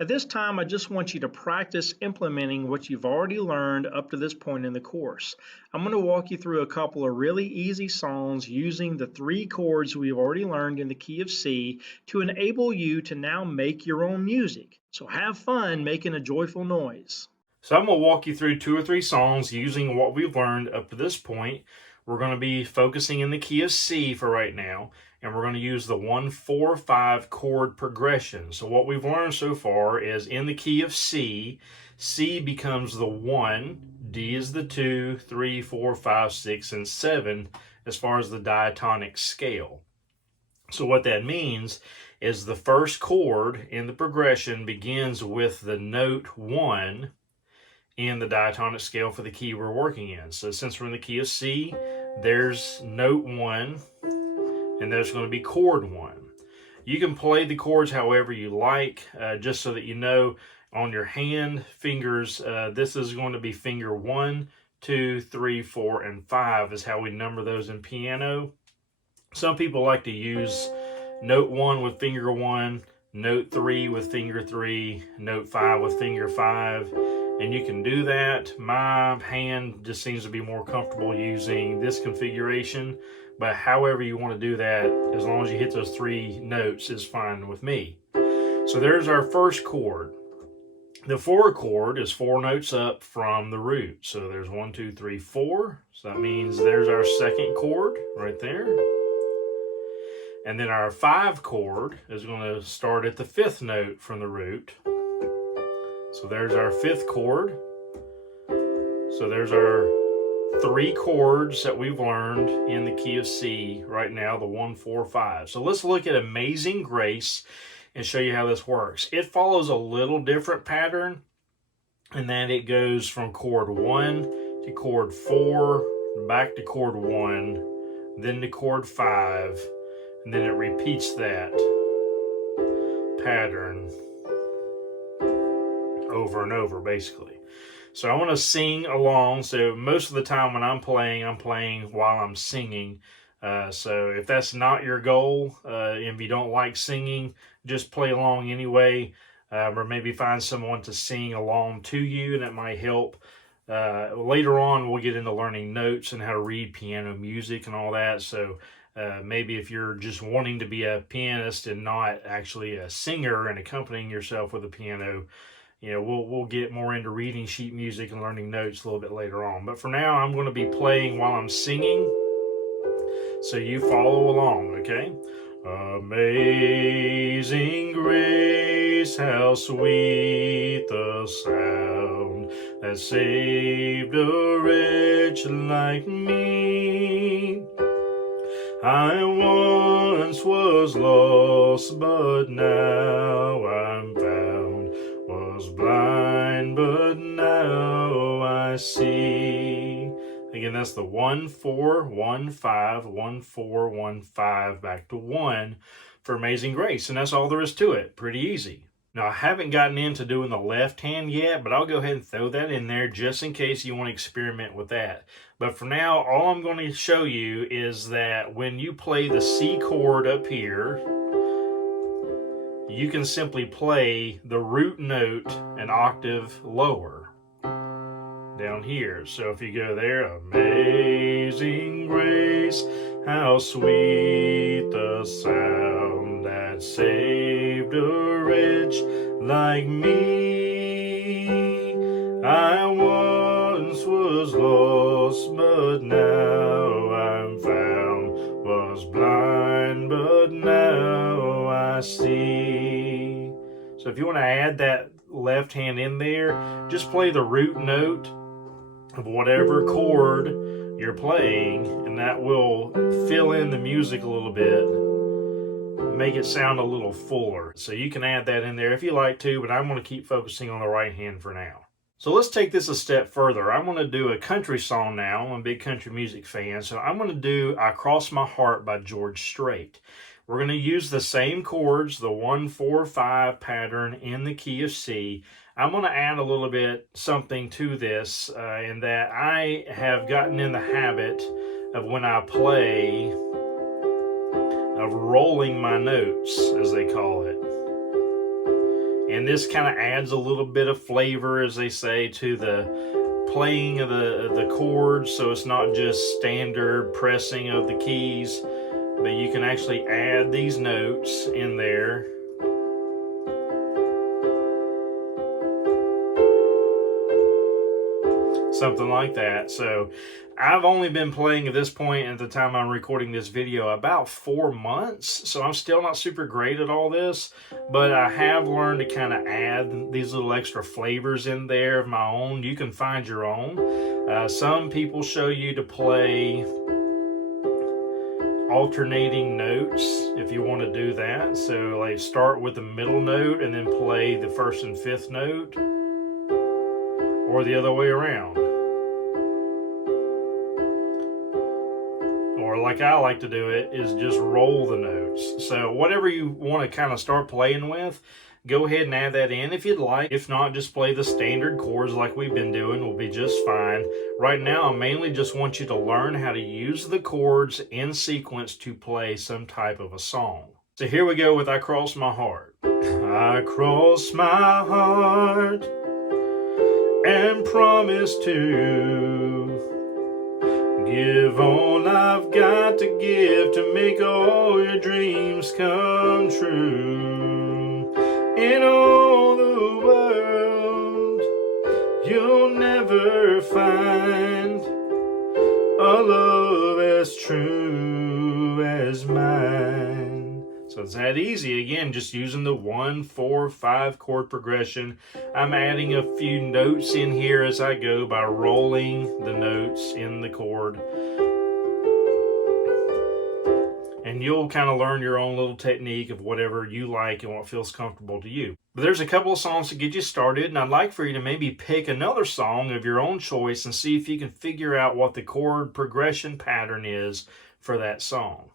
At this time, I just want you to practice implementing what you've already learned up to this point in the course. I'm going to walk you through a couple of really easy songs using the three chords we've already learned in the key of C to enable you to now make your own music. So have fun making a joyful noise. So I'm going to walk you through 2 or 3 songs using what we've learned up to this point. We're going to be focusing in the key of C for right now, and we're going to use the 1-4-5 chord progression. So what we've learned so far is in the key of C, C becomes the 1, D is the 2, 3, 4, 5, 6, and 7 as far as the diatonic scale. So what that means is the first chord in the progression begins with the note 1 in the diatonic scale for the key we're working in. So since we're in the key of C, there's note 1, and there's going to be chord 1. You can play the chords however you like, just so that you know on your hand fingers, this is going to be finger 1, 2, 3, 4, and 5 is how we number those in piano. Some people like to use note 1 with finger 1, note 3 with finger 3, note 5 with finger 5, and you can do that. My hand just seems to be more comfortable using this configuration, but however you want to do that, as long as you hit those 3 notes, is fine with me. So there's our first chord. The 4 chord is 4 notes up from the root. So there's 1, 2, 3, 4. So that means there's our second chord right there. And then our 5 chord is going to start at the 5th note from the root. So there's our 5th chord. So there's our 3 chords that we've learned in the key of C right now, the 1-4-5. So let's look at Amazing Grace and show you how this works. It follows a little different pattern in that it goes from chord 1 to chord 4, back to chord 1, then to chord 5, and then it repeats that pattern over and over, basically. So I want to sing along. So most of the time when I'm playing while I'm singing. So if that's not your goal, if you don't like singing, just play along anyway, or maybe find someone to sing along to you, and it might help. Later on, we'll get into learning notes and how to read piano music and all that. So maybe if you're just wanting to be a pianist and not actually a singer and accompanying yourself with a piano, we'll get more into reading sheet music and learning notes a little bit later on. But for now, I'm going to be playing while I'm singing, so you follow along, okay? Amazing grace, how sweet the sound that saved a wretch like me. I once was lost, but now I'm found, was blind, but now I see. Again, that's the 1-4-1-5, 1-4-1-5, back to 1 for Amazing Grace. And that's all there is to it. Pretty easy. Now, I haven't gotten into doing the left hand yet, but I'll go ahead and throw that in there just in case you want to experiment with that. But for now, all I'm going to show you is that when you play the C chord up here, you can simply play the root note an octave lower down here. So if you go there, Amazing Grace, how sweet the sound that saved a wretch like me. I once was lost, but now I'm found, was blind, but now I see. So if you want to add that left hand in there, just play the root note of whatever chord you're playing, and that will fill in the music a little bit, make it sound a little fuller. So you can add that in there if you like to, but I'm going to keep focusing on the right hand for now. So let's take this a step further. I'm going to do a country song now. I'm a big country music fan, so I'm going to do I Cross My Heart by George Strait. We're going to use the same chords, the 1-4-5 pattern in the key of C. I'm going to add a little bit something to this in that I have gotten in the habit of when I play of rolling my notes, as they call it. And this kind of adds a little bit of flavor, as they say, to the playing of the chords, so it's not just standard pressing of the keys, but you can actually add these notes in there. Something like that. So I've only been playing at this point, at the time I'm recording this video, about 4 months, so I'm still not super great at all this, but I have learned to kind of add these little extra flavors in there of my own. You can find your own. Some people show you to play alternating notes if you want to do that. So like start with the middle note and then play the first and fifth note, or the other way around. Or like I like to do it, is just roll the notes. So whatever you want to kind of start playing with, go ahead and add that in if you'd like. If not, just play the standard chords like we've been doing, will be just fine. Right now, I mainly just want you to learn how to use the chords in sequence to play some type of a song. So here we go with I Cross My Heart. I cross my heart and promise to give all I've got to give to make all your dreams come true. In all the world, you'll never find a love as true as mine. So it's that easy. Again, just using the 1, 4, 5 chord progression. I'm adding a few notes in here as I go by rolling the notes in the chord. And you'll kind of learn your own little technique of whatever you like and what feels comfortable to you. But there's a couple of songs to get you started, and I'd like for you to maybe pick another song of your own choice and see if you can figure out what the chord progression pattern is for that song.